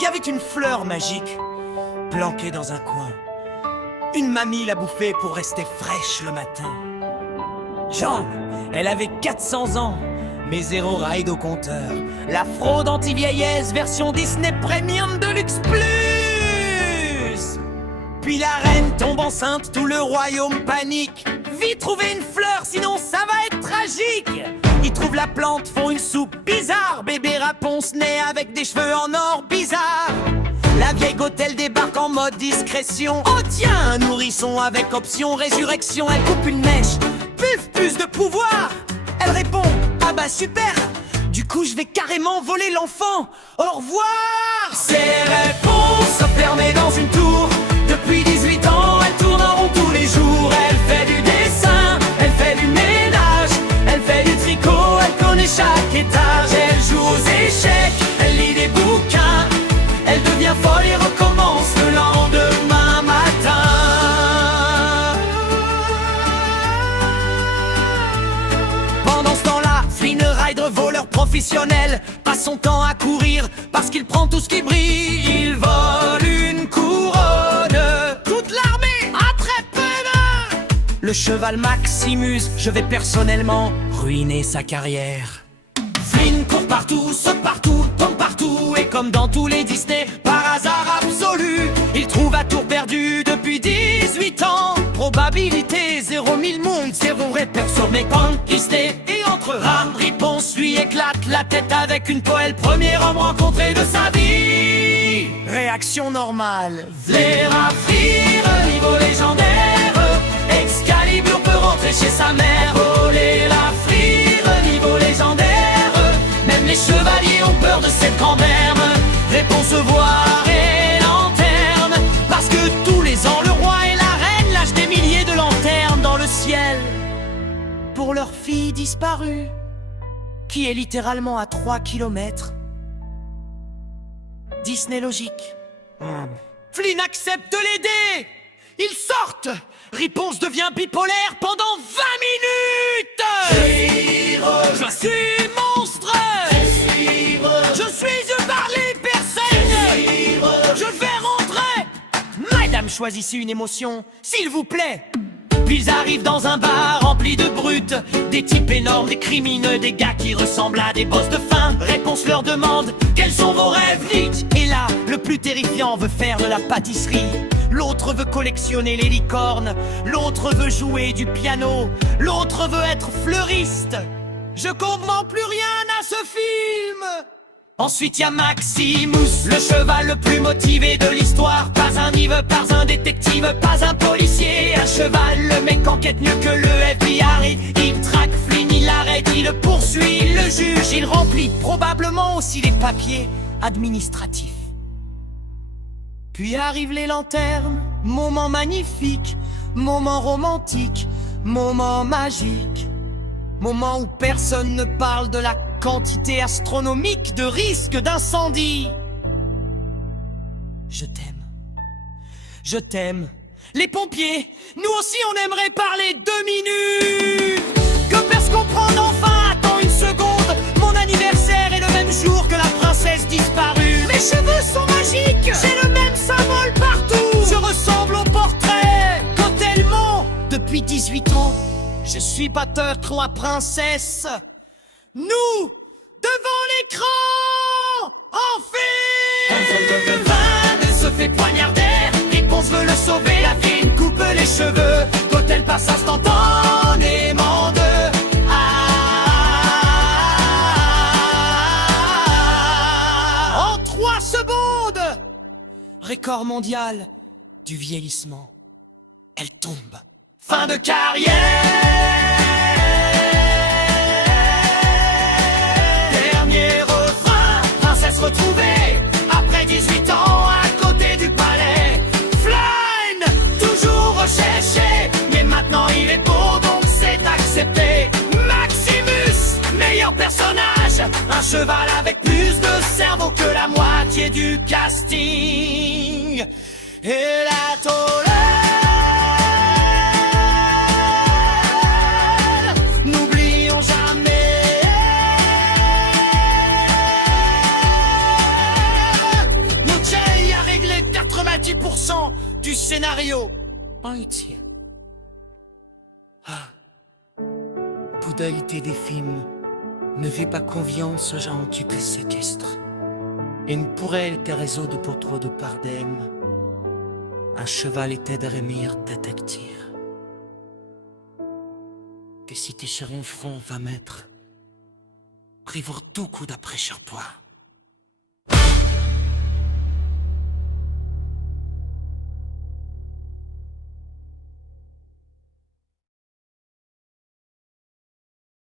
Il y avait une fleur magique, planquée dans un coin. Une mamie l'a bouffée pour rester fraîche le matin. Jean, elle avait 400 ans, mais zéro ride au compteur. La fraude anti-vieillesse version Disney Premium de Luxe Plus. Puis la reine tombe enceinte, tout le royaume panique. Vite trouver une fleur, sinon ça va être tragique. Ils trouvent la plante, font une soupe bizarre. Bébé Raponce naît avec des cheveux en or bizarre. La vieille Gothel débarque en mode discrétion. Oh tiens, un nourrisson avec option résurrection. Elle coupe une mèche, puf, plus de pouvoir. Elle répond, ah bah super. Du coup je vais carrément voler l'enfant. Au revoir. Ses réponses enfermées dans une tour. Depuis 18 ans, elle tourne en rond tous les jours. Elle fait du dessin, elle fait du ménage, elle fait du tricot, elle connaît chaque étage. Elle joue aux échecs, elle lit des bouquins. Elle devient folle et recommence le lendemain matin. Pendant ce temps-là, Flynn Rider, voleur professionnel, passe son temps à courir parce qu'il prend tout ce qui brille. Il vole une couronne. Toute l'armée a très peur. Le cheval Maximus, je vais personnellement ruiner sa carrière. Flynn court partout, saute partout, tombe partout. Et comme dans tous les Disney, par hasard absolu, il trouve à tour perdu depuis 18 ans. Probabilité 0 000 mondes, 0 repère sur mes conquistés. Et entre rames, Riponce lui éclate la tête avec une poêle. Premier homme rencontré de sa vie. Réaction normale. Vlérafir, niveau légendaire. Excalibur peut rentrer chez sa mère. Olé la frire, niveau légendaire. Même les chevaliers ont peur de cette grand-mère. Réponse voir et lanterne. Parce que tous les ans le roi et la reine lâchent des milliers de lanternes dans le ciel pour leur fille disparue, qui est littéralement à 3 kilomètres. Disney logique. Flynn accepte de l'aider. Ils sortent. Riponce devient bipolaire pendant 20 minutes. Je suis monstre. Je suis par les personnes. Je vais rentrer. Madame, choisissez une émotion, s'il vous plaît. Puis ils arrivent dans un bar rempli de brutes. Des types énormes, des crimineux, des gars qui ressemblent à des boss de fin. Réponse leur demande, quels sont vos rêves, vite. Et là, le plus terrifiant veut faire de la pâtisserie. L'autre veut collectionner les licornes. L'autre veut jouer du piano. L'autre veut être fleuriste. Je comprends plus rien à ce film. Ensuite y a Maximus, le cheval le plus motivé de l'histoire. Pas un Yves, pas un détective, pas un policier. Un cheval, le mec enquête mieux que le FBI. Il traque Flynn, il l'arrête, il le poursuit, il le juge. Il remplit probablement aussi les papiers administratifs. Puis arrivent les lanternes, moment magnifique, moment romantique, moment magique. Moment où personne ne parle de la quantité astronomique de risque d'incendie. Je t'aime. Je t'aime. Les pompiers, nous aussi on aimerait parler 2 minutes. Que Perce comprenne enfin, attends une seconde. Mon anniversaire est le même jour que la princesse disparue. Mes cheveux sont magiques, j'ai le même symbole partout. Je ressemble au portrait Gothel-Mont. Depuis 18 ans, je suis peut-être la princesse. Nous, devant l'écran, en film. Elle se fait poignarder. Riponce veut le sauver. La fille coupe les cheveux. Gothel passe instantanément de en 3 secondes. Record mondial du vieillissement. Elle tombe. Fin de carrière. Dernier refrain, princesse retrouvée. Après 18 ans à côté du palais. Flynn, toujours recherché. Mais maintenant il est beau donc c'est accepté. Maximus, meilleur personnage. Un cheval avec plus de cerveau que la moitié du casting. Et la tolère. scénario. Pitié. Ah. Modalité des films. Ne fais pas confiance aux gens qui te séquestrent. Une pourelle tes réseaux de pour trop de pardem. Un cheval était de remire détective. Que si tu sur un front va mettre, prévoir tout coup d'après sur toi.